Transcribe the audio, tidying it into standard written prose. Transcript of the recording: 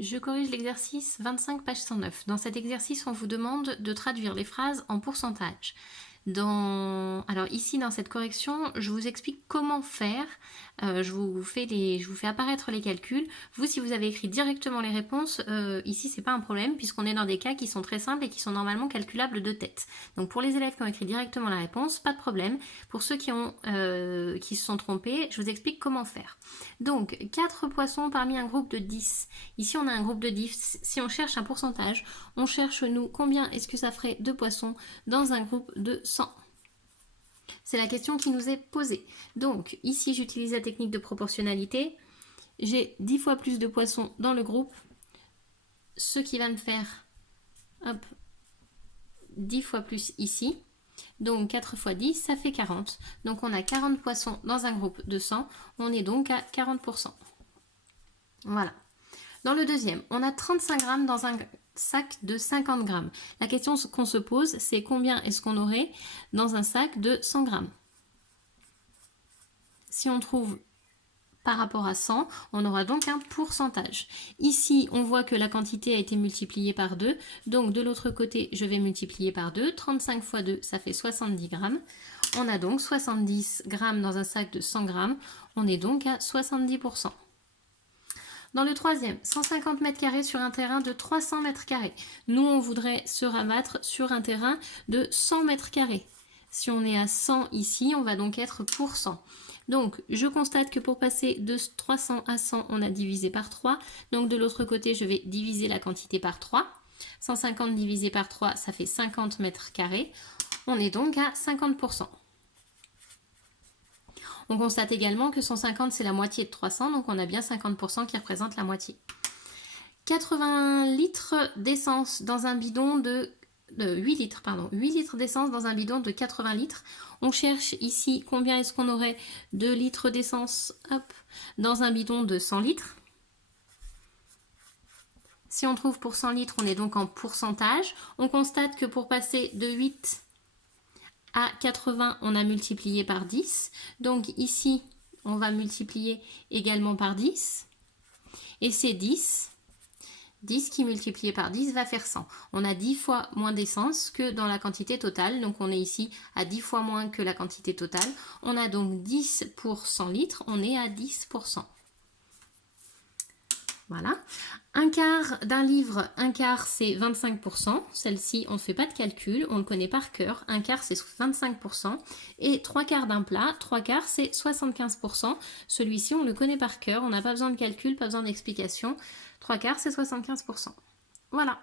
Je corrige l'exercice 25, page 109. Dans cet exercice, on vous demande de traduire les phrases en pourcentage. Alors ici, dans cette correction, je vous explique comment faire. Je vous fais apparaître les calculs. Vous, si vous avez écrit directement les réponses, ici, c'est pas un problème puisqu'on est dans des cas qui sont très simples et qui sont normalement calculables de tête. Donc pour les élèves qui ont écrit directement la réponse, pas de problème. Pour ceux qui se sont trompés, je vous explique comment faire. Donc, 4 poissons parmi un groupe de 10. Ici, on a un groupe de 10. Si on cherche un pourcentage, on cherche, nous, combien est-ce que ça ferait de poissons dans un groupe de 100. C'est la question qui nous est posée. Donc, ici, j'utilise la technique de proportionnalité. J'ai 10 fois plus de poissons dans le groupe, ce qui va me faire 10 fois plus ici. Donc 4 fois 10, ça fait 40. Donc on a 40 poissons dans un groupe de 100. On est donc à 40%. Voilà. Dans le deuxième, on a 35 grammes dans un sac de 50 grammes. La question qu'on se pose, c'est combien est-ce qu'on aurait dans un sac de 100 grammes? Si on trouve par rapport à 100, on aura donc un pourcentage. Ici, on voit que la quantité a été multipliée par 2. Donc de l'autre côté, je vais multiplier par 2. 35 fois 2, ça fait 70 grammes. On a donc 70 grammes dans un sac de 100 grammes. On est donc à 70%. Dans le troisième, 150 mètres carrés sur un terrain de 300 mètres carrés. Nous, on voudrait se rabattre sur un terrain de 100 mètres carrés. Si on est à 100 ici, on va donc être pour 100. Donc, je constate que pour passer de 300 à 100, on a divisé par 3. Donc, de l'autre côté, je vais diviser la quantité par 3. 150 divisé par 3, ça fait 50 mètres carrés. On est donc à 50%. On constate également que 150, c'est la moitié de 300, donc on a bien 50% qui représente la moitié. 80 litres d'essence dans un bidon de 8 litres, pardon. 8 litres d'essence dans un bidon de 80 litres. On cherche ici combien est-ce qu'on aurait de litres d'essence dans un bidon de 100 litres. Si on trouve pour 100 litres, on est donc en pourcentage. On constate que pour passer de 8 à 80, on a multiplié par 10. Donc ici, on va multiplier également par 10. Et c'est 10. 10 qui multiplié par 10 va faire 100. On a 10 fois moins d'essence que dans la quantité totale. Donc on est ici à 10 fois moins que la quantité totale. On a donc 10 pour 100 litres. On est à 10%. Voilà. Un quart d'un livre, un quart c'est 25%. Celle-ci, on ne fait pas de calcul, on le connaît par cœur. Un quart c'est 25%. Et 3 quarts d'un plat, 3 quarts c'est 75%. Celui-ci, on le connaît par cœur, on n'a pas besoin de calcul, pas besoin d'explication. 3 quarts c'est 75%. Voilà.